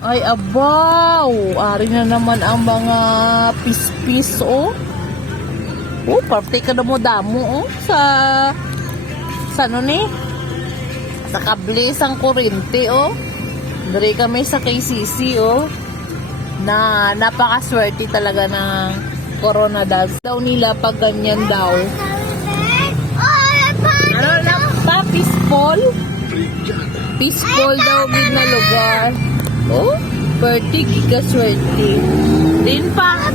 Ay, abaw! Ari na naman ang mga pis-pis, oh. Oh, parte ka na mo damo, oh. Sa ano ni? Sa kable, sang kurente, oh. Dari kami sa KCC, oh. Na napakaswerte talaga ng Corona dogs. Daw nila pag ganyan daw. Ano na pa? Peaceful? Peaceful daw din na lugar. Oh, birthday gigaswerte. Din pa.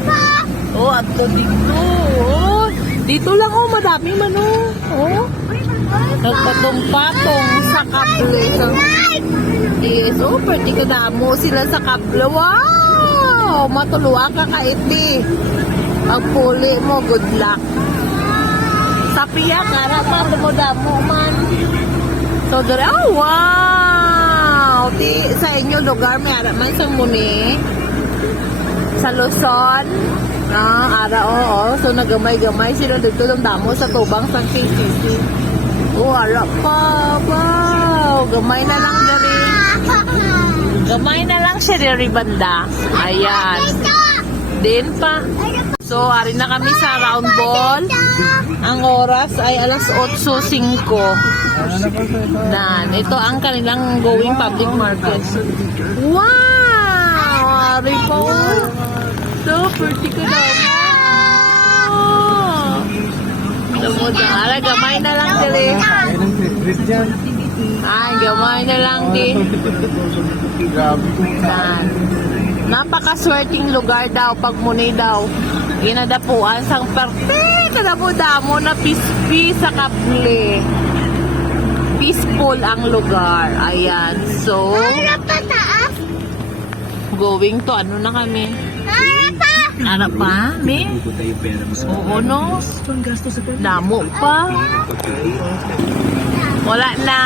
Oh, ato dito. Oh, dito lang oh, madami man oh. Oh. Nagpatong-patong sa kable. Yes, oh, birthday ko na mo sila sa kable. Wow! Matuluwa ka kaiti. Pagpuli mo, good luck. Sa piya, karama, mo man. So, oh, wow! Sa inyo lugar, may araman sa muni. Sa Luzon. Oo. So, nagamay-gamay sila dito ng damo sa tubang sa KCC. Oh, harap pa. Wow! Gamay na lang dari. Gamay na lang siya dari banda. Ayan. Din pa. So, ari na kami sa round ball. Ang oras ay alas 8:05. Dan, ito ang kanilang going public market. Wow! Ari po. So, pretty ka daw. Ala, gamay na lang dili. Ay, gamay na lang din. Napakaswerting lugar daw pag muni daw. Ginadapuan sang perfect kadamo-damo na pispi sa kable. Peaceful ang lugar. Ayan. So, going to ano na kami? Ano pa? Me? Oo, no? Damo pa. Wala na.